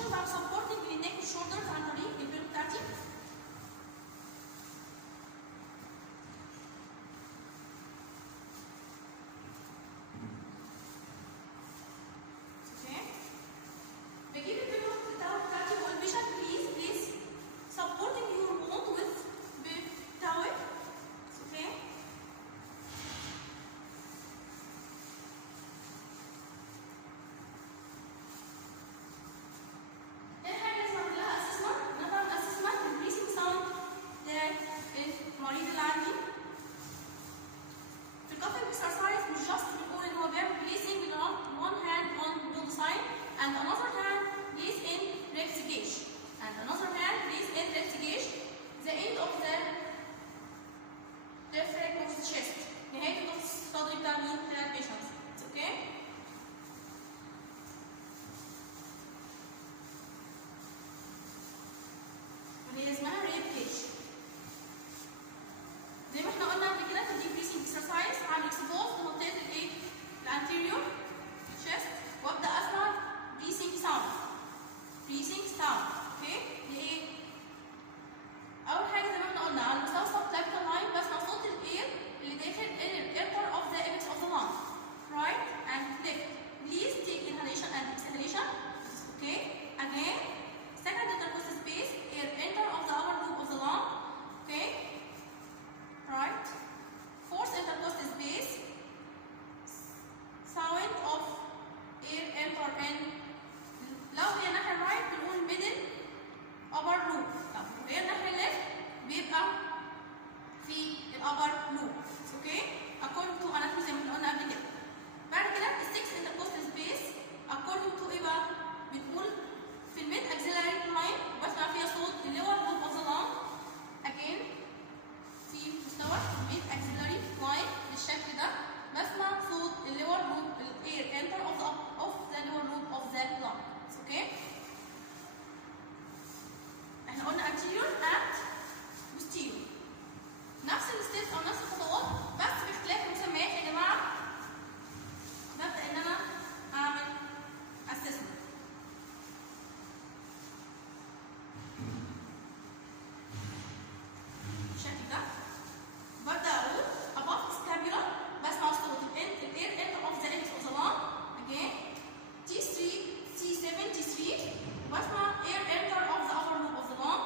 instruction بعمل supporting للneck والshoulders عن طريق البيرو بتاعتي. بجيب البيرو بتاعتي واقول patient please supporting your wound with towel. Okay. المريض اللي عندي في الكافينج اكسرسايز مش جاست بنقول ان هو بيعمل placing with one hand on build sign and another hand place in rib gauge and another hand place in rib gauge the end of the diaphragm of the chest نهاية الضغط الصدري بتاع مين؟ بتاع البيشنت. اوكي؟ وهي اسمها rib gauge. زي ما احنا قلنا قبل كده في الديب بريسنج اكسرسايز هعمل اكسبوز لمنطقه الايه؟ الانتيريور شيست وابدا اسمع بريسنج ساوند. اوكي؟ لايه؟ اول حاجه زي ما احنا قلنا على مستوى السب كلافيكال لاين بسمع صوت الاير اللي داخل الانتر اوف ذا ايبكس اوف ذا لانج. رايت اند ليفت. بليز تيك انهاليشن اند اكسهاليشن. اوكي؟ again second intercostal space air enter of the upper loop of the lung. اوكي؟ right. Fourth intercostal space, sound of air enter in. لو هي الناحية الرايت بنقول middle upper loop. لو هي الناحية الليفت بيبقى في الupper loop. اوكي؟ according to anatomy زي ما احنا قلنا قبل كده. بعد كده السكس intercostal space according to ايه بقى؟ بنقول في الميد axillary line بسمع فيها صوت اللور loop of the lung. again في مستوى الميد اكسلري لاين بالشكل ده بسمع صوت اللور لوب الاير انتر اوف ذا لور لوب اوف ذا لانج. اوكي؟ احنا قلنا anterior and posterior نفس الستيبس او نفس الخطوات بس باختلاف المسميات يا جماعه. ببدا ان انا اعمل اسسمنت. بالشكل ده ببدا اقول above scapula بسمع صوت الاير انتر اوف ذا ايبكس اوف ذا لانج. again T3 T7 T3 بسمع air enter of the upper loop of the lung.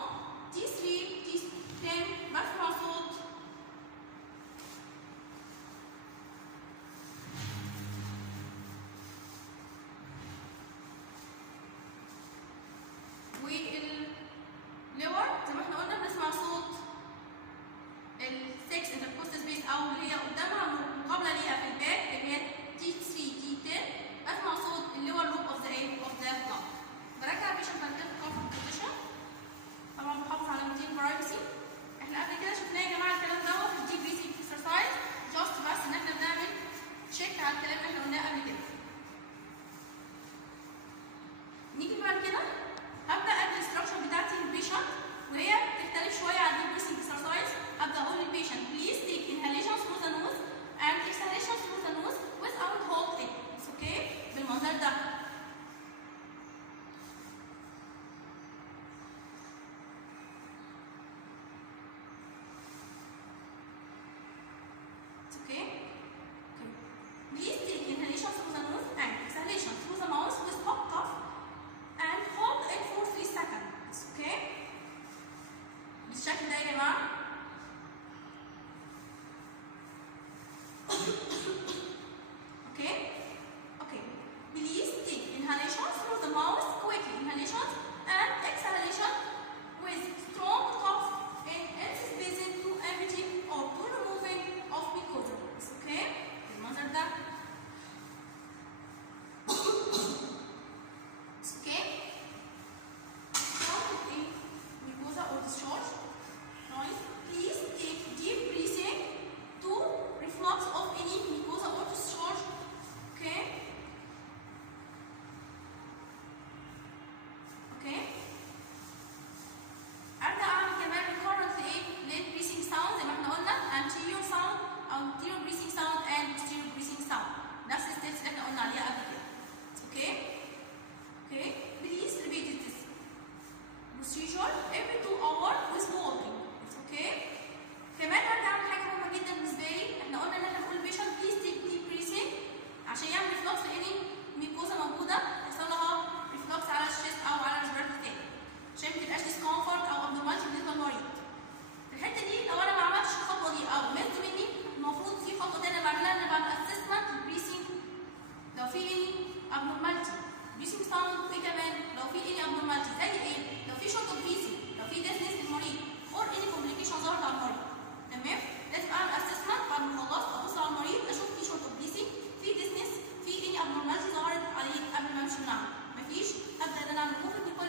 T3 T10 بسمع صوت واللور زي ما احنا قلنا بنسمع صوت السكس انتركوستال سبيس او اللي هي قدامها مقابله ليها في الباك اللي هي T3 T10 بسمع صوت اللور لوب اوف ذا ايه؟ اوف ذا لانج. برجع البيشنت بعد كده في الكومفورت بوزيشن. طبعا بحافظ على مينتين برايفسي. احنا قبل كده شفناه يا جماعه الكلام دوت في الديب بريسنج اكسرسايز جاست بس ان احنا بنعمل تشيك على الكلام اللي احنا قلناه قبل كده. نيجي بعد كده هبدا ادي الستراكشر بتاعتي للبيشنت وهي بتختلف شويه عن الديب بريسنج اكسرسايز. ابدا اقول للبيشنت بليز تيك inhalation through the nose and exhalation through the nose without halting. اوكي؟ بالمنظر ده. Okay? Okay. Please take inhalation through the nose and exhalation through the mouth with hot cough and hold it for 3 seconds. Okay? بالشكل ده يا جماعة. Okay? Okay. Please take inhalation through the mouth quickly. Inhalation and exhalation with strong cough in spaces to empty or to removing of mucosa. ابنورماليتي زي ايه؟ لو في شورت اوف بريسنج، لو في ديزنس للمريض، اور اني كومبليكيشن ظهرت على المريض. تمام؟ لازم اعمل اسسمنت بعد ما خلصت، ابص على المريض اشوف في شورت اوف بريسنج، في ديزنس، في اني ابنورماليتي ظهرت عليه قبل ما امشي من عنده. مفيش، ابدا ان انا اعمل موفمنت لكل